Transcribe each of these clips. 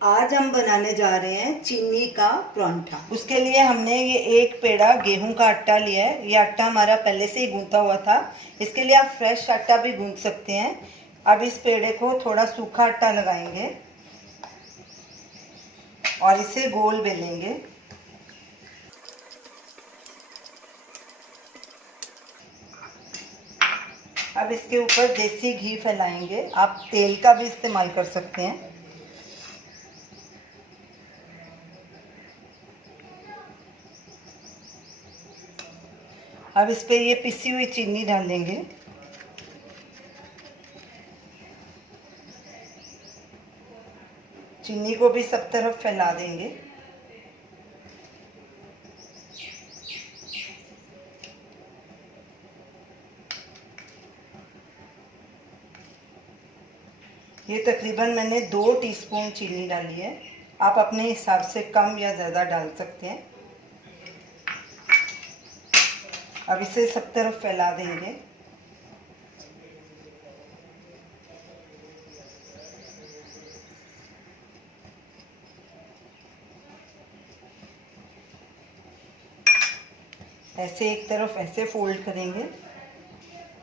आज हम बनाने जा रहे हैं चीनी का परांठा। उसके लिए हमने ये एक पेड़ा गेहूं का आटा लिया है। ये आटा हमारा पहले से ही गूंथा हुआ था। इसके लिए आप फ्रेश आटा भी गूंथ सकते हैं। अब इस पेड़े को थोड़ा सूखा आटा लगाएंगे और इसे गोल बेलेंगे। अब इसके ऊपर देसी घी फैलाएंगे। आप तेल का भी इस्तेमाल कर सकते हैं। अब इस पे ये पिसी हुई चीनी डालेंगे। चीनी को भी सब तरफ फैला देंगे। ये तकरीबन मैंने 2 टीस्पून चीनी डाली है। आप अपने हिसाब से कम या ज़्यादा डाल सकते हैं। अब इसे सब तरफ फैला देंगे। ऐसे एक तरफ ऐसे फोल्ड करेंगे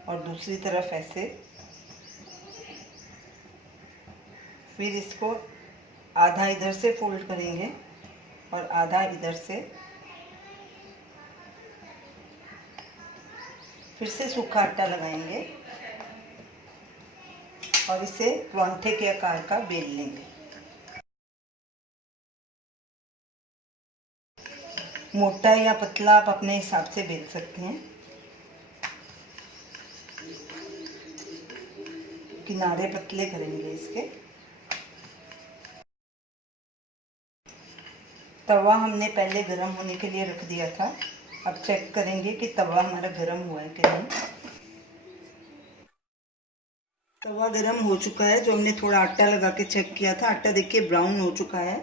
और दूसरी तरफ ऐसे। फिर इसको आधा इधर से फोल्ड करेंगे और आधा इधर से। फिर से सूखा आटा लगाएंगे और इसे परांठे के आकार का बेल लेंगे। मोटा या पतला आप अपने हिसाब से बेल सकते हैं। किनारे पतले करेंगे इसके। तवा हमने पहले गरम होने के लिए रख दिया था। अब चेक करेंगे कि तवा हमारा गरम हुआ है कि नहीं। तवा गरम हो चुका है। जो हमने थोड़ा आटा लगा के चेक किया था, आटा देखिए ब्राउन हो चुका है।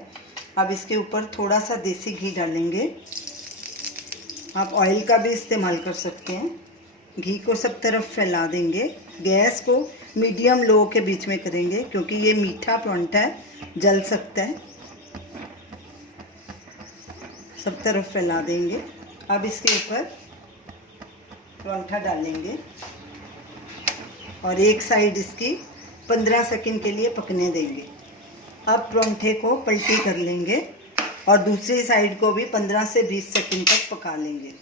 अब इसके ऊपर थोड़ा सा देसी घी डालेंगे। आप ऑयल का भी इस्तेमाल कर सकते हैं। घी को सब तरफ फैला देंगे। गैस को मीडियम लो के बीच में करेंगे क्योंकि ये मीठा परांठा है, जल सकता है। सब तरफ फैला देंगे। अब इसके ऊपर परांठा डालेंगे और एक साइड इसकी 15 सेकंड के लिए पकने देंगे। अब परांठे को पलटी कर लेंगे और दूसरी साइड को भी 15 से 20 सेकंड तक पका लेंगे।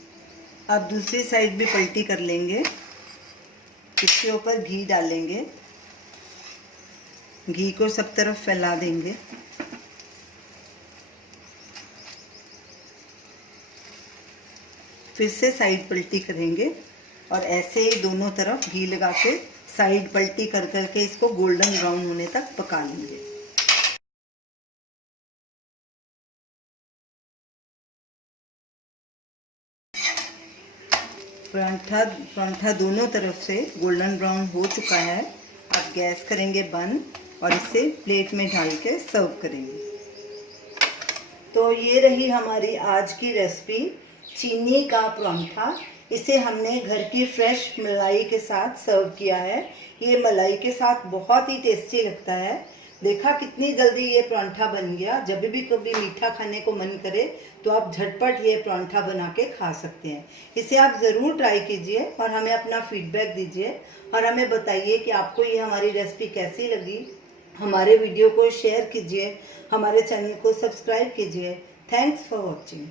अब दूसरी साइड भी पलटी कर लेंगे। इसके ऊपर घी डालेंगे। घी को सब तरफ फैला देंगे। फिर से साइड पलटी करेंगे और ऐसे ही दोनों तरफ घी लगा के साइड पलटी कर करके इसको गोल्डन ब्राउन होने तक पका लेंगे। परांठा दोनों तरफ से गोल्डन ब्राउन हो चुका है। अब गैस करेंगे बंद और इसे प्लेट में ढाल के सर्व करेंगे। तो ये रही हमारी आज की रेसिपी, चीनी का परांठा। इसे हमने घर की फ्रेश मलाई के साथ सर्व किया है। ये मलाई के साथ बहुत ही टेस्टी लगता है। देखा कितनी जल्दी ये परांठा बन गया। जब भी कभी मीठा खाने को मन करे तो आप झटपट ये परांठा बना के खा सकते हैं। इसे आप ज़रूर ट्राई कीजिए और हमें अपना फीडबैक दीजिए और हमें बताइए कि आपको ये हमारी रेसिपी कैसी लगी। हमारे वीडियो को शेयर कीजिए, हमारे चैनल को सब्सक्राइब कीजिए। Thanks for watching.